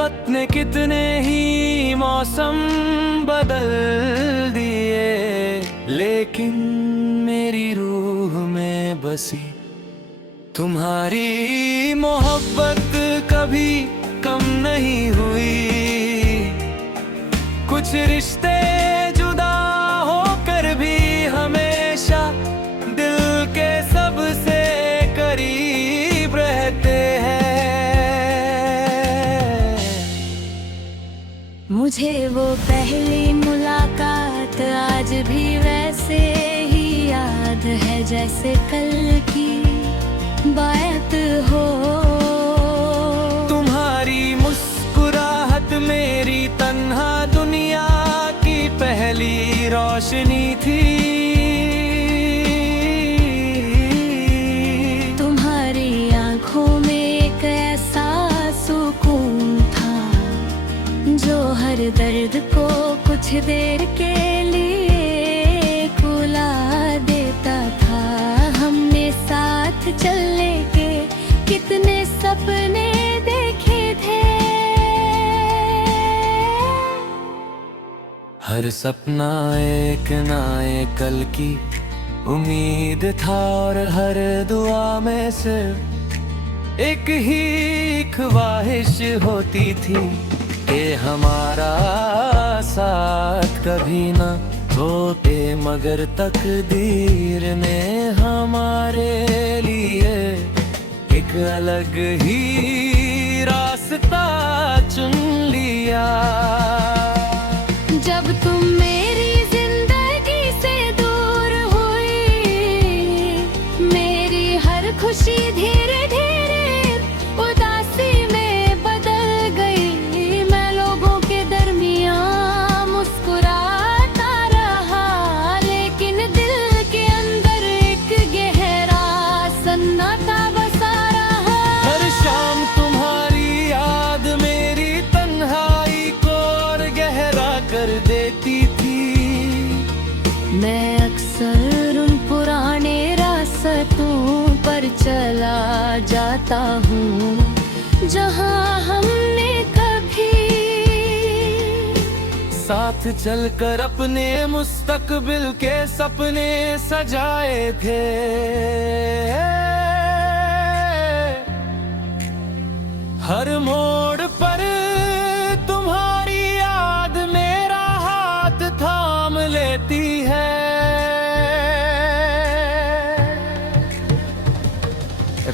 वक्त ने कितने ही मौसम बदल दिए, लेकिन मेरी रूह में बसी तुम्हारी मोहब्बत कभी कम नहीं हुई। कुछ रिश्ते जुदा होकर भी हमेशा दिल के सबसे करीब रहते हैं। मुझे वो पहली मुलाकात आज भी वैसे ही याद है जैसे कल की बात हो। तुम्हारी मुस्कुराहट मेरी तन्हा दुनिया की पहली रोशनी थी। तुम्हारी आंखों में एक ऐसा सुकून था जो हर दर्द को कुछ देर के लिए कुला देता था। हमने साथ चलने के कितने सपने देखे थे। हर सपना एक नए कल की उम्मीद था और हर दुआ में सिर्फ एक ही ख्वाहिश होती थी कि हमारा साथ कभी ना टूटे। मगर तकदीर ने हमारे लिए एक अलग ही रास्ता चुन लिया। जब तुम मेरी जिंदगी से दूर हुई, मेरी हर खुशी धीरे धीरे उदासी में बदल गई। मैं लोगों के दरमियां मुस्कुराता रहा, लेकिन दिल के अंदर एक गहरा सन्नाटा बसा रहा। हर शाम तुम्हारी याद मेरी तन्हाई को और गहरा कर देती थी। मैं अक्सर उन पुराने रास्तों पर चला जाता हूँ जहाँ हमने कभी साथ चलकर अपने मुस्तकबिल के सपने सजाए थे। हर मोड़ पर तुम्हारी याद मेरा हाथ थाम लेती है।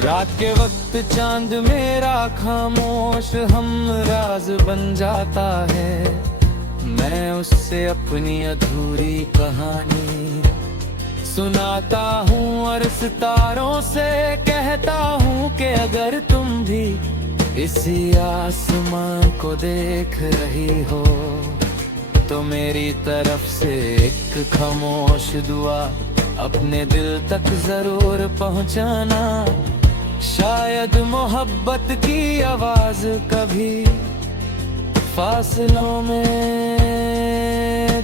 रात के वक्त चांद मेरा खामोश हमराज बन जाता है। मैं उससे अपनी अधूरी कहानी सुनाता हूँ और सितारों से कहता हूँ कि अगर तुम भी इसी आसमां को देख रही हो तो मेरी तरफ से एक खामोश दुआ अपने दिल तक जरूर पहुंचाना। शायद मोहब्बत की आवाज कभी फासलों में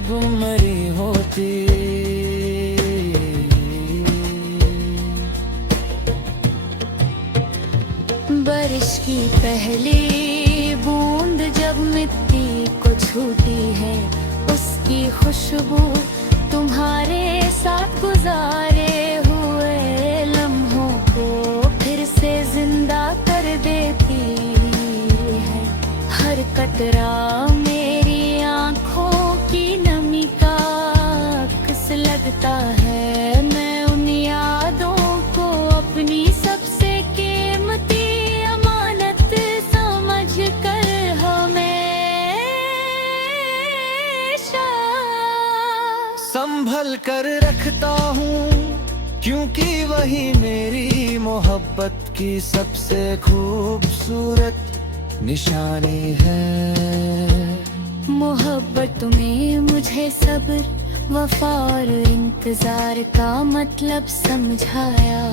गुमरी होती। बारिश की पहली बूंद जब मिट्टी को छूती है, उसकी खुशबू तुम्हारे साथ गुजारे हुए लम्हों को फिर से जिंदा कर देती है। हर कतरा मेरी आंखों की नमी का अक्स लगता है। मैं उन यादों को अपनी सबसे कीमती अमानत समझ कर हमेशा संभल कर रखता हूँ, क्योंकि वही मेरी मोहब्बत की सबसे खूबसूरत निशानी है। मोहब्बत में मुझे सब्र, वफा और इंतजार का मतलब समझाया।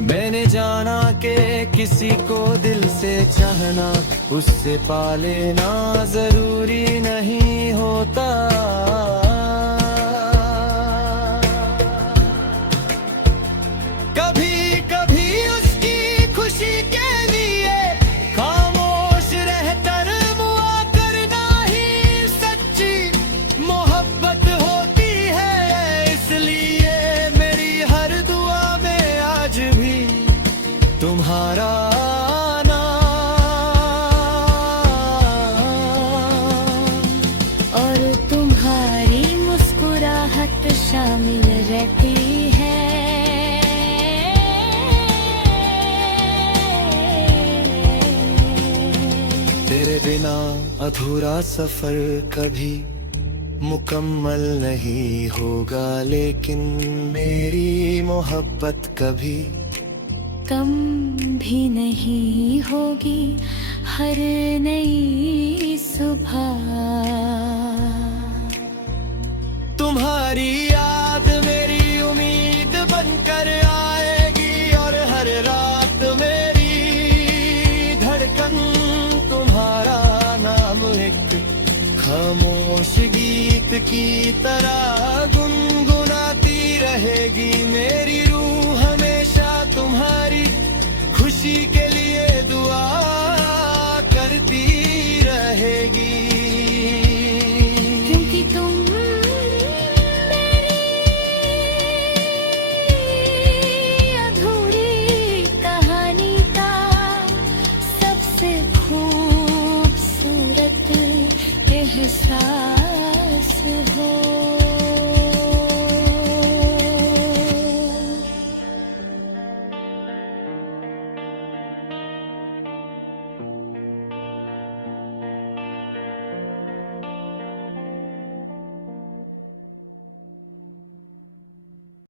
मैंने जाना कि किसी को दिल से चाहना उससे पा लेना जरूरी नहीं होता। कभी कभी उसकी खुशी के लिए खामोश तुम्हारा और तुम्हारी मुस्कुराहट शामिल रहती है। तेरे बिना अधूरा सफर कभी मुकम्मल नहीं होगा, लेकिन मेरी मोहब्बत कभी कम भी नहीं होगी हर नई सुबह। तुम्हारी याद मेरी उम्मीद बनकर आएगी, और हर रात मेरी धड़कन तुम्हारा नाम एक खामोश गीत की तरह गुनगुनाती रहेगी। मेरी